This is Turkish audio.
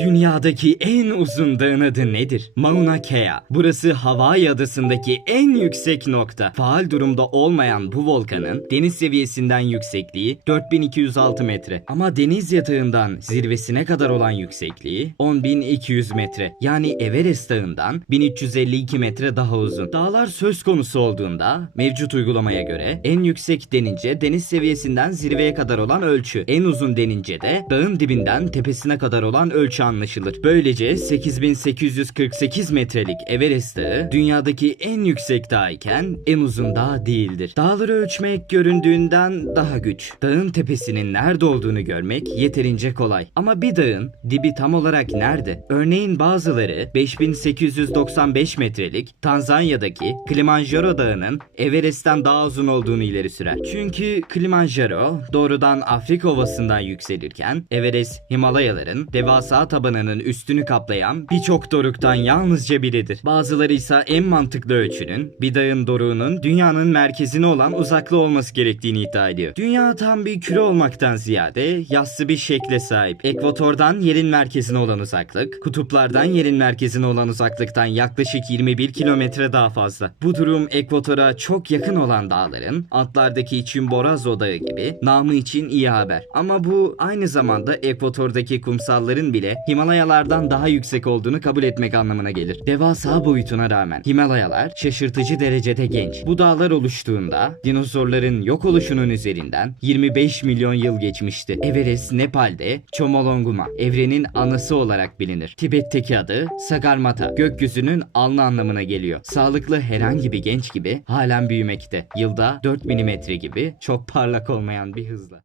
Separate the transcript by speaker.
Speaker 1: Dünyadaki en uzun dağın adı nedir? Mauna Kea. Burası Hawaii adasındaki en yüksek nokta. Faal durumda olmayan bu volkanın deniz seviyesinden yüksekliği 4206 metre. Ama deniz yatağından zirvesine kadar olan yüksekliği 10200 metre. Yani Everest dağından 1352 metre daha uzun. Dağlar söz konusu olduğunda mevcut uygulamaya göre en yüksek denince deniz seviyesinden zirveye kadar olan ölçü. En uzun denince de dağın dibinden tepesine kadar olan ölçü anlaşılır. Böylece 8848 metrelik Everest Dağı dünyadaki en yüksek dağ iken en uzun dağ değildir. Dağları ölçmek göründüğünden daha güç. Dağın tepesinin nerede olduğunu görmek yeterince kolay. Ama bir dağın dibi tam olarak nerede? Örneğin bazıları 5895 metrelik Tanzanya'daki Kilimanjaro Dağı'nın Everest'ten daha uzun olduğunu ileri sürer. Çünkü Kilimanjaro doğrudan Afrika Ovası'ndan yükselirken Everest Himalayaların devasa tabanının üstünü kaplayan birçok doruktan yalnızca biridir. Bazıları ise en mantıklı ölçünün bir dağın doruğunun dünyanın merkezine olan uzaklığı olması gerektiğini iddia ediyor. Dünya tam bir küre olmaktan ziyade yassı bir şekle sahip. Ekvatordan yerin merkezine olan uzaklık, kutuplardan yerin merkezine olan uzaklıktan yaklaşık 21 kilometre daha fazla. Bu durum ekvatora çok yakın olan dağların Antlardaki Chimborazo Dağı gibi namı için iyi haber. Ama bu aynı zamanda ekvatordaki kumsalların bile Himalayalardan daha yüksek olduğunu kabul etmek anlamına gelir. Devasa boyutuna rağmen Himalayalar şaşırtıcı derecede genç. Bu dağlar oluştuğunda dinozorların yok oluşunun üzerinden 25 milyon yıl geçmişti. Everest Nepal'de Chomolungma evrenin anası olarak bilinir. Tibet'teki adı Sagarmatha gökyüzünün alnı anlamına geliyor. Sağlıklı herhangi bir genç gibi halen büyümekte. Yılda 4 milimetre gibi çok parlak olmayan bir hızla.